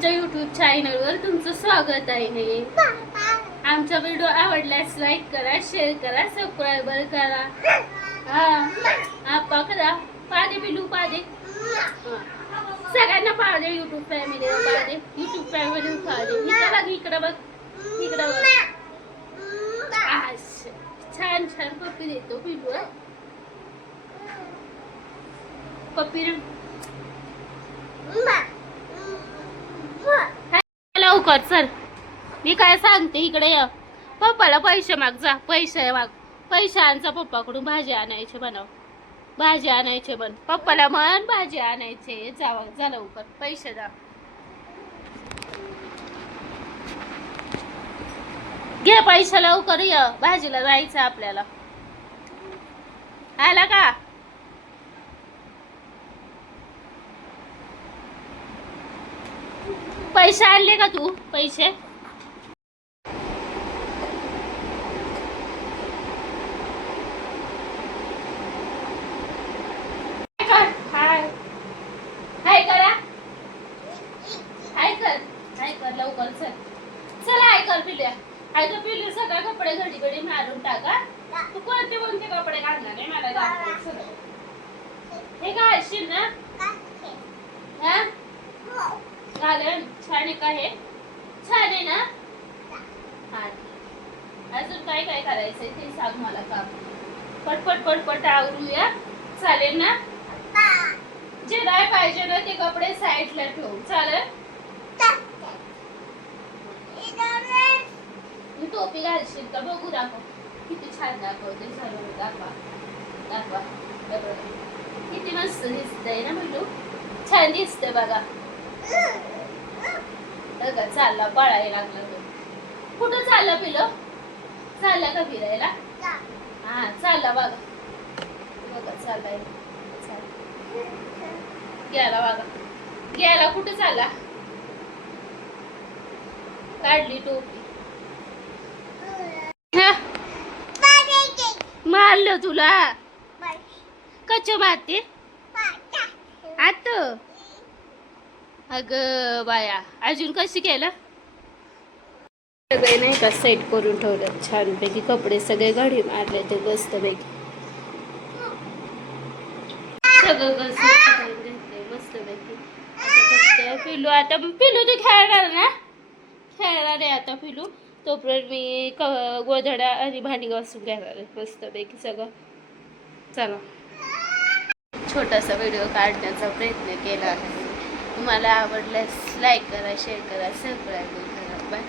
आमच्या YouTube चॅनलवर तुमचं स्वागत आहे. आमचा व्हिडिओ आवडल्यास लाईक करा, शेअर करा, सबस्क्राईबर करा. आपा करा पादे पिलू पादे सगळ्यांना पादे. YouTube फॅमिलीला पादे, YouTube फॅमिली पादे. इकडे बघ, इकडे बघ, इकडे बघ. छान छान पप्पी देतो पिलू. पप्पी लवकर चल. मी काय सांगते, इकडे ये. पप्पाला पैसे माग जा. पैसे माग. पैसे आणचा पप्पाकडून. भाजी आणायचे बनव. भाजी आणायचे बन. पप्पाला म्हण भाजी आणायचे. जावा जा लवकर. पैसे जा. घे पैसे लवकर. ये भाजीला जायचं आपल्याला. आला का? पैसे आणले का तू? पैसे हाय करा. हाय कर. हाय कर लवकर. चल चल. हाय कर पिल्या. हाय कर पिल्या. सगळे कपडे घडी घडी मारून टाका. तू कोणते कपडे घालणार आहे मला दाखव सगळं. हे घालशील ना? हा घालन. छान आहे का हे? छान आहे ना? हा. अजून काय काय करायचंय ते सांग मला. काम पटपट पटपट आवरूया. चालेल ना? जे नाही पाहिजे ना ते कपडे साईडला ठेवू. चालेल? मी टोपी घालशील का? बघू. दाखव किती छान दाखवते. झालं दाखवा. दाखवा. किती मस्त दिसतंय ना म्हणू. छान दिसतंय बघा. चालला पळायला लागला तो. कुठं चालला पिलो? चालला का फिरायला? हा चालला बघा. बघा चाललाय. गेला बघा. गेला. कुठं चालला? काढली टोपी. मारलं तुला? कच्च मारते आता. अगं बाया, अजून कशी केलं? सगळे नाही का सेट करून ठेवलं छानपैकी. कपडे सगळे घडी मारले ते मस्त पैकी. सगळं घेतले मस्त पैकी. आता फक्त पिलू. आता पिलू तू खेळणार ना? खेळणार आहे आता पिलू. तोपर्यंत मी गोधडा आणि भांडी घासून घेणार आहे मस्त पैकी सगळं. चला. छोटासा व्हिडिओ काढण्याचा प्रयत्न केला आहे. तुम्हाला आवडल्यास लाईक करा, शेअर करा, सबस्क्राईब करा. बाय.